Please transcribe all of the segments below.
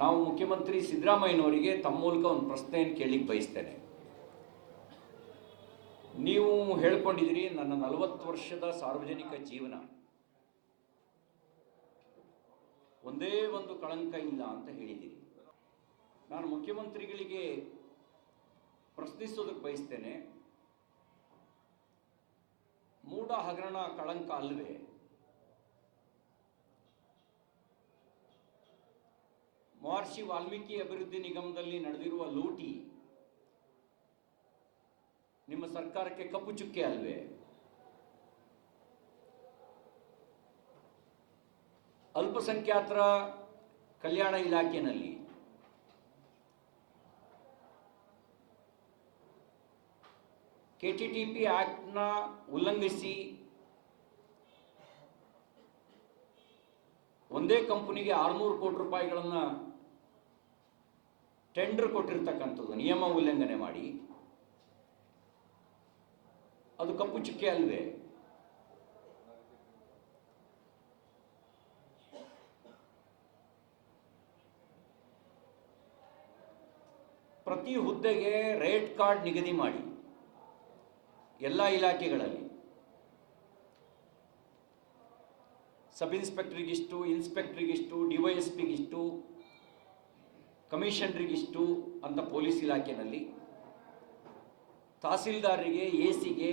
ನಾವು ಮುಖ್ಯಮಂತ್ರಿ ಸಿದ್ದರಾಮಯ್ಯನವರಿಗೆ ತಮ್ಮ ಮೂಲಕ ಒಂದು ಪ್ರಶ್ನೆಯನ್ನು ಕೇಳಲಿಕ್ಕೆ ಬಯಸ್ತೇನೆ. ನೀವು ಹೇಳ್ಕೊಂಡಿದ್ದೀರಿ ನನ್ನ 40 ವರ್ಷದ ಸಾರ್ವಜನಿಕ ಜೀವನ ಒಂದೇ ಒಂದು ಕಳಂಕ ಇಲ್ಲ ಅಂತ ಹೇಳಿದ್ದೀರಿ. ನಾನು ಮುಖ್ಯಮಂತ್ರಿಗಳಿಗೆ ಪ್ರಶ್ನಿಸೋದಕ್ಕೆ ಬಯಸ್ತೇನೆ, ಮೂಡ ಹಗರಣ ಕಳಂಕ ಅಲ್ವೇ? ಮಹರ್ಷಿ ವಾಲ್ಮೀಕಿ ಅಭಿವೃದ್ಧಿ ನಿಗಮದಲ್ಲಿ ನಡೆದಿರುವ ಲೂಟಿ ನಿಮ್ಮ ಸರ್ಕಾರಕ್ಕೆ ಕಪ್ಪು ಚುಕ್ಕೆ ಅಲ್ವೇ? ಅಲ್ಪಸಂಖ್ಯಾತರ ಕಲ್ಯಾಣ ಇಲಾಖೆಯಲ್ಲಿ KTTP ಆಕ್ಟ್ನ ಉಲ್ಲಂಘಿಸಿ ಒಂದೇ ಕಂಪನಿಗೆ 600 ಕೋಟಿ ರೂಪಾಯಿಗಳನ್ನು ಟೆಂಡರ್ ಕೊಟ್ಟಿರ್ತಕ್ಕಂಥದ್ದು ನಿಯಮ ಉಲ್ಲಂಘನೆ ಮಾಡಿ, ಅದು ಕಪ್ಪು ಚುಕ್ಕೆ ಅಲ್ವೇ? ಪ್ರತಿ ಹುದ್ದೆಗೆ ರೇಟ್ ಕಾರ್ಡ್ ನಿಗದಿ ಮಾಡಿ ಎಲ್ಲ ಇಲಾಖೆಗಳಲ್ಲಿ ಸಬ್ ಇನ್ಸ್ಪೆಕ್ಟ್ರಿಗಿಷ್ಟು, ಇನ್ಸ್ಪೆಕ್ಟ್ರಿಗಿಷ್ಟು, DYSPಗಿಷ್ಟು, ಕಮಿಷನರಿಗಿಷ್ಟು ಅಂತ ಪೊಲೀಸ್ ಇಲಾಖೆಯಲ್ಲಿ, ತಹಸೀಲ್ದಾರರಿಗೆ, AC ಗೆ,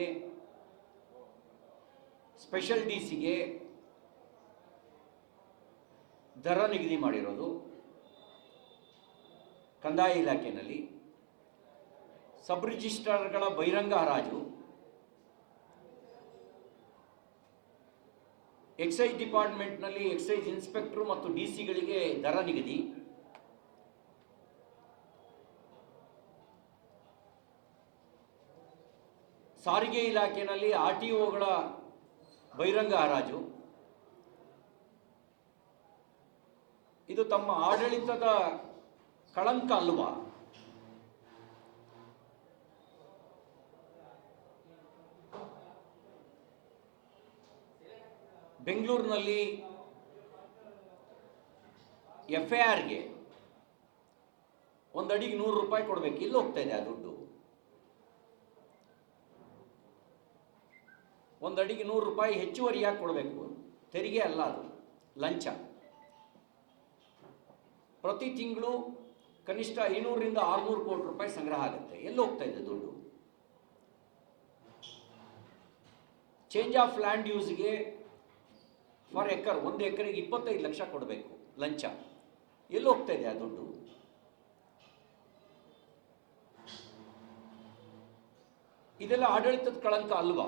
ಸ್ಪೆಷಲ್ DC ಗೆ ದರ ನಿಗದಿ ಮಾಡಿರೋದು ಕಂದಾಯ ಇಲಾಖೆಯಲ್ಲಿ, ಸಬ್ ರಿಜಿಸ್ಟ್ರಾರ್ಗಳ ಬಹಿರಂಗ ಹರಾಜು, ಎಕ್ಸೈಸ್ ಡಿಪಾರ್ಟ್ಮೆಂಟ್ನಲ್ಲಿ ಎಕ್ಸೈಸ್ ಇನ್ಸ್ಪೆಕ್ಟರ್ ಮತ್ತು DC ಗಳಿಗೆ ದರ ನಿಗದಿ, ಸಾರಿಗೆ ಇಲಾಖೆಯಲ್ಲಿ RTOಗಳ ಬಹಿರಂಗ ಹರಾಜು. ಇದು ತಮ್ಮ ಆಡಳಿತದ ಕಳಂಕ ಅಲ್ವಾ? ಬೆಂಗಳೂರಿನಲ್ಲಿ FIRಗೆ ಒಂದು ಅಡಿಗೆ 100 ರೂಪಾಯಿ ಕೊಡಬೇಕು, ಇಲ್ಲಿ ಹೋಗ್ತಾ ಇದೆ ಆ ದುಡ್ಡು? ಒಂದು ಅಡಿಗೆ 100 ರೂಪಾಯಿ ಹೆಚ್ಚುವರಿಯಾಗಿ ಕೊಡಬೇಕು, ತೆರಿಗೆ ಅಲ್ಲ, ಅದು ಲಂಚ. ಪ್ರತಿ ತಿಂಗಳು ಕನಿಷ್ಠ 500 ರಿಂದ 600 ಕೋಟಿ ರೂಪಾಯಿ ಸಂಗ್ರಹ ಆಗುತ್ತೆ, ಎಲ್ಲಿ ಹೋಗ್ತಾ ಇದೆ ದುಡ್ಡು? ಚೇಂಜ್ ಆಫ್ ಲ್ಯಾಂಡ್ ಯೂಸ್ಗೆ ಫಾರ್ ಎಕರ್, 1 ಎಕರೆಗೆ 25 ಲಕ್ಷ ಕೊಡಬೇಕು ಲಂಚ, ಎಲ್ಲಿ ಹೋಗ್ತಾ ಇದೆ ಆ ದುಡ್ಡು? ಇದೆಲ್ಲ ಆಡಳಿತದ ಕಳಂಕ ಅಲ್ವಾ?